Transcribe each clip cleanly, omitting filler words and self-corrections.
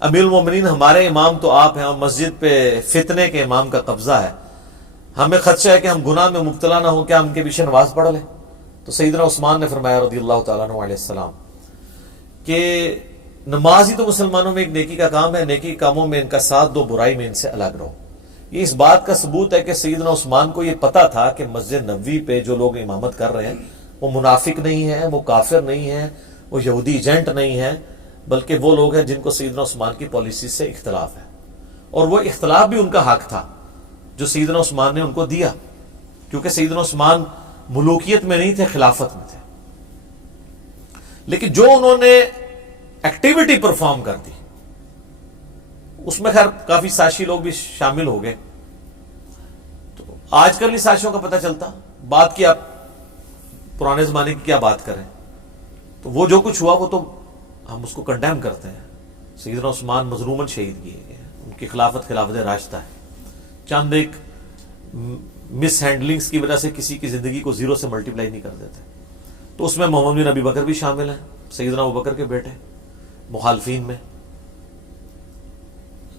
امیر المومنین ہمارے امام تو آپ ہیں اور مسجد پہ فتنے کے امام کا قبضہ ہے، ہمیں خدشہ ہے کہ ہم گناہ میں مبتلا نہ ہوں، کیا ہم ان کے پیچھے نماز پڑھ لیں؟ تو سیدنا عثمان نے فرمایا رضی اللہ تعالیٰ عنہ علیہ السلام کہ نماز ہی تو مسلمانوں میں ایک نیکی کا کام ہے، نیکی کاموں میں ان کا ساتھ دو، برائی میں ان سے الگ رہو۔ یہ اس بات کا ثبوت ہے کہ سیدنا عثمان کو یہ پتا تھا کہ مسجد نبوی پہ جو لوگ امامت کر رہے ہیں وہ منافق نہیں ہیں، وہ کافر نہیں ہیں، وہ یہودی ایجنٹ نہیں ہیں، بلکہ وہ لوگ ہیں جن کو سیدنا عثمان کی پالیسی سے اختلاف ہے، اور وہ اختلاف بھی ان کا حق تھا جو سیدنا عثمان نے ان کو دیا، کیونکہ سیدنا عثمان ملوکیت میں نہیں تھے، خلافت میں تھے۔ لیکن جو انہوں نے ایکٹیویٹی پرفارم کر دی اس میں خیر کافی سازشی لوگ بھی شامل ہو گئے، تو آج کل اس سازشوں کا پتہ چلتا، بات کی آپ پرانے زمانے کی کیا بات کریں، تو وہ جو کچھ ہوا وہ تو ہم اس کو کنڈیم کرتے ہیں۔ سیدنا عثمان مظلوماً شہید کیے گئے، ان کی خلافت خلافت راشدہ ہے، چند ایک مس ہینڈلنگز کی وجہ سے کسی کی زندگی کو زیرو سے ملٹیپلائی نہیں کر دیتے، تو اس میں محمد بن ابی بکر بھی شامل ہیں، سیدنا ابو بکر کے بیٹے مخالفین میں۔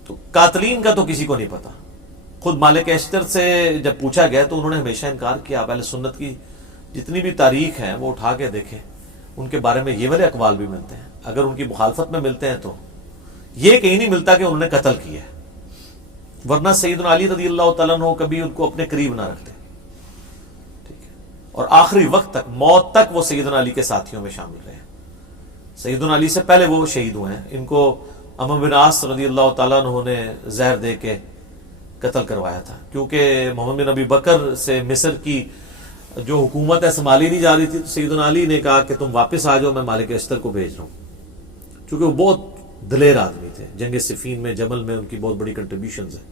تو قاتلین کا تو کسی کو نہیں پتا، خود مالک اشتر سے جب پوچھا گیا تو انہوں نے ہمیشہ انکار کیا۔ آپ اہل سنت کی جتنی بھی تاریخ ہے وہ اٹھا کے دیکھیں، ان کے بارے میں یہ والے اقوال بھی ملتے ہیں، اگر ان کی مخالفت میں ملتے ہیں تو یہ کہیں نہیں ملتا کہ انہوں نے قتل کیا ہے، ورنہ سیدنا علی رضی اللہ تعالیٰ عنہ کبھی ان کو اپنے قریب نہ رکھتے، ٹھیک ہے، اور آخری وقت تک، موت تک وہ سیدنا علی کے ساتھیوں میں شامل رہے ہیں۔ سیدنا علی سے پہلے وہ شہید ہوئے ہیں، ان کو عمرو بن عاص رضی اللہ تعالیٰ عنہ نے زہر دے کے قتل کروایا تھا، کیونکہ محمد بن ابی بکر سے مصر کی جو حکومت ہے سنبھالی نہیں جا رہی تھی، تو سیدنا علی نے کہا کہ تم واپس آ جاؤ، میں مالک اشتر کو بھیج رہا ہوں، کیونکہ وہ بہت دلیر آدمی تھے، جنگ صفین میں، جمل میں ان کی بہت بڑی کنٹریبیوشنز ہیں،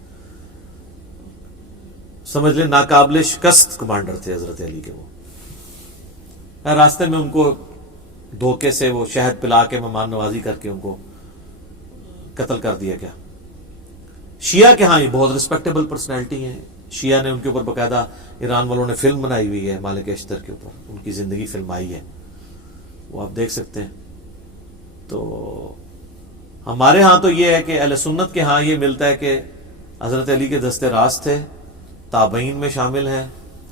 سمجھ لیں ناقابل شکست کمانڈر تھے حضرت علی کے۔ وہ راستے میں ان کو دھوکے سے وہ شہد پلا کے مہمان نوازی کر کے ان کو قتل کر دیا گیا۔ شیعہ کے ہاں یہ بہت ریسپیکٹیبل پرسنالٹی ہیں، شیعہ نے ان کے اوپر باقاعدہ ایران والوں نے فلم بنائی ہوئی ہے، مالک اشتر کے اوپر ان کی زندگی فلم آئی ہے، وہ آپ دیکھ سکتے ہیں۔ تو ہمارے ہاں تو یہ ہے کہ اہل سنت کے ہاں یہ ملتا ہے کہ حضرت علی کے دستے راست تھے، تابعین میں شامل ہیں،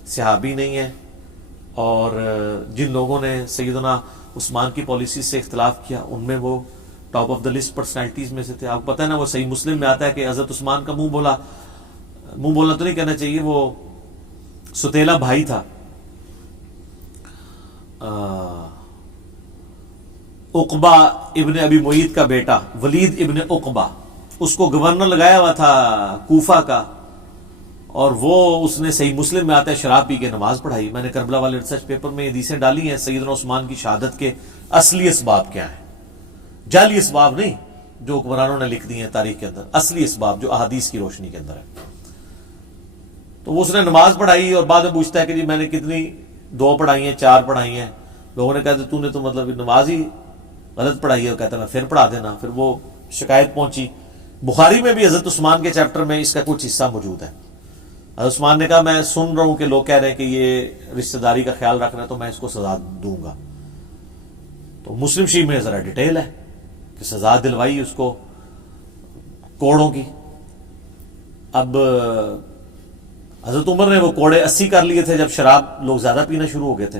صحابی نہیں ہیں، اور جن لوگوں نے سیدنا عثمان کی پالیسی سے اختلاف کیا ان میں وہ top of the list personalities میں سے تھے۔ آپ کو پتہ ہے نا، وہ صحیح مسلم میں آتا ہے کہ حضرت عثمان کا منہ بولا تو نہیں کہنا چاہیے، وہ ستیلا بھائی تھا عقبہ ابن ابی معیط کا بیٹا ولید ابن عقبہ، اس کو گورنر لگایا ہوا تھا کوفہ کا، اور وہ اس نے صحیح مسلم میں آتا ہے شراب پی کے نماز پڑھائی۔ میں نے کربلا والے ریسرچ پیپر میں حدیثیں ڈالی ہیں سیدنا عثمان کی شہادت کے اصلی اسباب کیا ہیں، جعلی اسباب نہیں جو حکمرانوں نے لکھ دی ہیں تاریخ کے اندر، اصلی اسباب جو احادیث کی روشنی کے اندر ہے۔ تو اس نے نماز پڑھائی اور بعد میں پوچھتا ہے کہ جی میں نے کتنی 2 پڑھائی ہیں 4 پڑھائی ہیں، لوگوں نے کہا تو نے تو مطلب نماز ہی غلط پڑھائی ہے، اور کہتا ہے میں پھر پڑھا دینا۔ پھر وہ شکایت پہنچی، بخاری میں بھی حضرت عثمان کے چیپٹر میں اس کا کچھ حصہ موجود ہے۔ حضرت عثمان نے کہا میں سن رہا ہوں کہ لوگ کہہ رہے ہیں کہ یہ رشتہ داری کا خیال رکھ رہا ہے تو میں اس کو سزا دوں گا۔ تو مسلم شریف میں ذرا ڈیٹیل ہے کہ سزا دلوائی اس کو کوڑوں کی۔ اب حضرت عمر نے وہ کوڑے 80 کر لیے تھے جب شراب لوگ زیادہ پینا شروع ہو گئے تھے،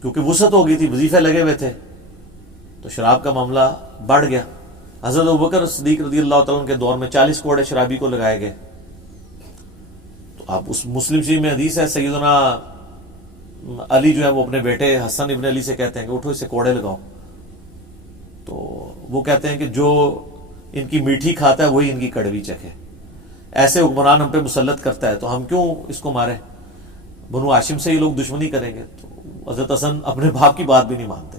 کیونکہ وسعت ہو گئی تھی، وظیفے لگے ہوئے تھے، تو شراب کا معاملہ بڑھ گیا۔ حضرت ابوبکر صدیق رضی اللہ تعالیٰ عنہ کے دور میں 40 کوڑے شرابی کو لگائے گئے۔ تو آپ اس مسلم شریف میں حدیث ہے، سیدنا علی جو ہے وہ اپنے بیٹے حسن ابن علی سے کہتے ہیں کہ اٹھو اسے کوڑے لگاؤ، تو وہ کہتے ہیں کہ جو ان کی میٹھی کھاتا ہے وہی ان کی کڑوی چکھے، ایسے حکمران ہم پہ مسلط کرتا ہے تو ہم کیوں اس کو ماریں، بنو ہاشم سے یہ لوگ دشمنی کریں گے۔ تو حضرت حسن اپنے باپ کی بات بھی نہیں مانتے۔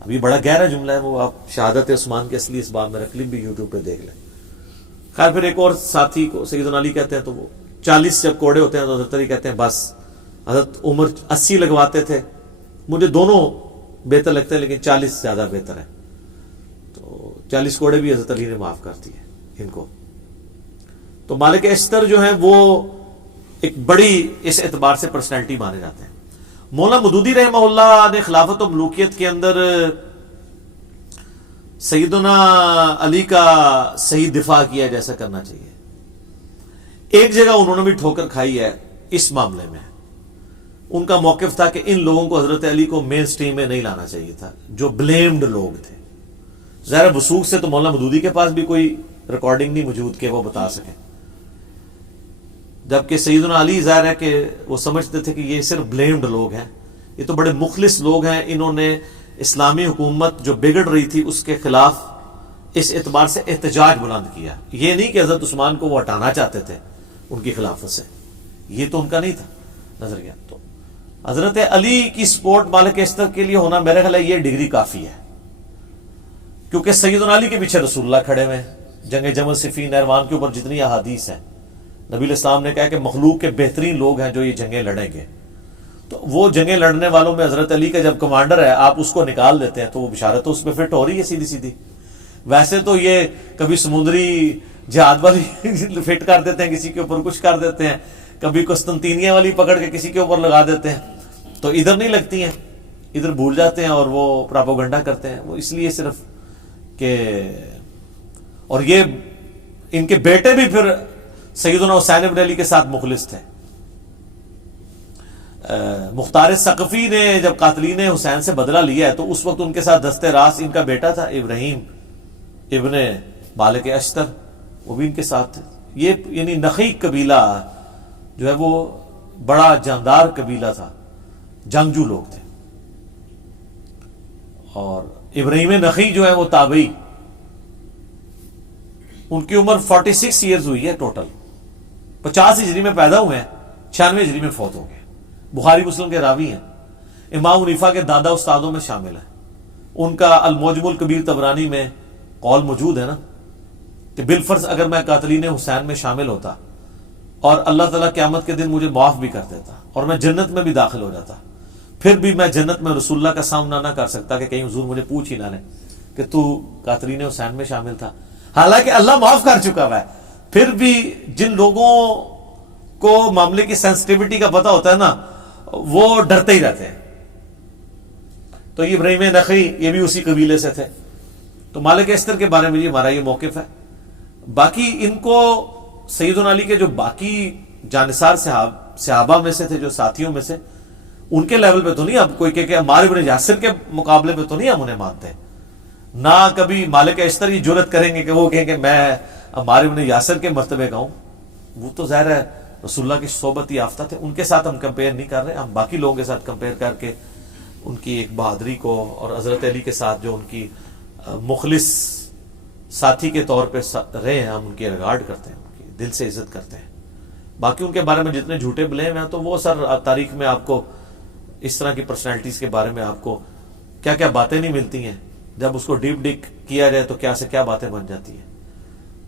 اب یہ بڑا گہرا جملہ ہے، وہ آپ شہادت عثمان کے اصلی اسباب میں کلپ بھی یوٹیوب پہ دیکھ لیں۔ خیر پھر ایک اور ساتھی کو سیدنا علی کہتے ہیں، تو وہ 40 جب کوڑے ہوتے ہیں تو حضرت علی کہتے ہیں بس۔ حضرت عمر 80 لگواتے تھے، مجھے دونوں بہتر لگتے ہیں لیکن 40 زیادہ بہتر ہے، تو 40 کوڑے بھی حضرت علی نے معاف کر دیے ان کو۔ تو مالک اشتر جو ہیں وہ ایک بڑی اس اعتبار سے پرسنالٹی مانے جاتے ہیں۔ مولانا مودودی رحمہ اللہ نے خلافت و ملوکیت کے اندر سیدنا علی کا صحیح دفاع کیا جیسا کرنا چاہیے. ایک جگہ انہوں نے بھی ٹھوکر کھائی ہے اس معاملے میں. ان کا موقف تھا کہ ان لوگوں کو حضرت علی کو مین سٹریم میں نہیں لانا چاہیے تھا جو بلیمڈ لوگ تھے. ظاہر وثوق سے تو مولانا مودودی کے پاس بھی کوئی ریکارڈنگ نہیں موجود کہ وہ بتا سکیں، جبکہ سیدنا علی ظاہر ہے کہ وہ سمجھتے تھے کہ یہ صرف بلیمڈ لوگ ہیں، یہ تو بڑے مخلص لوگ ہیں، انہوں نے اسلامی حکومت جو بگڑ رہی تھی اس کے خلاف اس اعتبار سے احتجاج بلند کیا. یہ نہیں کہ حضرت عثمان کو وہ ہٹانا چاہتے تھے ان کی خلافت سے، یہ تو ان کا نہیں تھا نظریہ. تو حضرت علی کی سپورٹ مالک اشتر کے لیے ہونا میرے خیال ہے یہ ڈگری کافی ہے، کیونکہ سیدنا علی کے پیچھے رسول اللہ کھڑے ہوئے ہیں. جنگ جمل صفین نہروان کے اوپر جتنی احادیث ہیں، نبی علیہ السلام نے کہا کہ مخلوق کے بہترین لوگ ہیں جو یہ جنگیں لڑیں گے. تو وہ جنگیں لڑنے والوں میں حضرت علی کا جب کمانڈر ہے آپ اس کو نکال دیتے ہیں تو وہ بشارت تو اس پہ فٹ ہو رہی ہے سیدھی سیدھی. ویسے تو یہ کبھی سمندری جہاد والی فٹ کر دیتے ہیں، کسی کے اوپر کچھ کر دیتے ہیں، کبھی قسطنطینیہ والی پکڑ کے کسی کے اوپر لگا دیتے ہیں، تو ادھر نہیں لگتی ہیں، ادھر بھول جاتے ہیں اور وہ پراپوگنڈا کرتے ہیں. وہ اس لیے صرف کہ اور یہ ان کے بیٹے بھی پھر سیدنا حسین بن علی کے ساتھ مخلص تھے. مختار ثقفی نے جب قاتلین حسین سے بدلہ لیا ہے تو اس وقت ان کے ساتھ دستے راس ان کا بیٹا تھا ابراہیم ابن مالک اشتر، وہ بھی ان کے ساتھ تھے. یہ یعنی نخی قبیلہ جو ہے وہ بڑا جاندار قبیلہ تھا، جنگجو لوگ تھے. اور ابراہیم نخی جو ہے وہ تابعی، ان کی عمر 46 ایئرز ہوئی ہے ٹوٹل. 50 ہجری میں پیدا ہوئے ہیں، 96 ہجری میں فوت ہو گئے. بخاری مسلم کے راوی ہیں، امام حنیفہ کے دادا استادوں میں شامل ہیں. ان کا المعجم الکبیر طبرانی میں قول موجود ہے نا کہ بالفرض اگر میں قاتلین حسین میں شامل ہوتا اور اللہ تعالیٰ قیامت کے دن مجھے معاف بھی کر دیتا اور میں جنت میں بھی داخل ہو جاتا، پھر بھی میں جنت میں رسول اللہ کا سامنا نہ کر سکتا کہ کہیں حضور مجھے پوچھ ہی نہ لیں کہ تو قاتلین حسین میں شامل تھا. حالانکہ اللہ معاف کر چکا ہوا ہے، پھر بھی جن لوگوں کو معاملے کی سینسٹیوٹی کا پتہ ہوتا ہے نا وہ ڈرتے ہی رہتے ہیں. تو ابراہیم نخی یہ بھی اسی قبیلے سے تھے. تو مالک اشتر کے بارے میں یہ ہمارا یہ موقف ہے. باقی ان کو سیدنا علی کے جو باقی جانثار صحابہ میں سے تھے، جو ساتھیوں میں سے، ان کے لیول پہ تو نہیں اب کوئی کہ عمار بن یاسر کے مقابلے پہ تو نہیں ہم انہیں مانتے. نہ کبھی مالک اشتر یہ جرت کریں گے کہ وہ کہیں کہ میں عمار بن یاسر کے مرتبے کا ہوں. وہ تو ظاہر ہے رسول اللہ کی صحبت یافتہ تھے، ان کے ساتھ ہم کمپیئر نہیں کر رہے. ہم باقی لوگوں کے ساتھ کمپیئر کر کے ان کی ایک بہادری کو اور حضرت علی کے ساتھ جو ان کی مخلص ساتھی کے طور پہ رہے ہیں، ہم ان کی ریگارڈ کرتے ہیں، ان کی دل سے عزت کرتے ہیں. باقی ان کے بارے میں جتنے جھوٹے بلیم ہیں تو وہ سر تاریخ میں آپ کو اس طرح کی پرسنالٹیز کے بارے میں آپ کو کیا کیا باتیں نہیں ملتی ہیں. جب اس کو ڈیپ ڈک کیا جائے تو کیا سے کیا باتیں بن جاتی ہیں.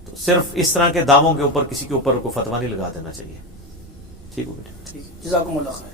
تو صرف اس طرح کے داموں کے اوپر کسی کے اوپر کو فتویٰ نہیں لگا دینا چاہیے. ٹھیک ہو بیٹے؟ جزاکم اللہ خیر.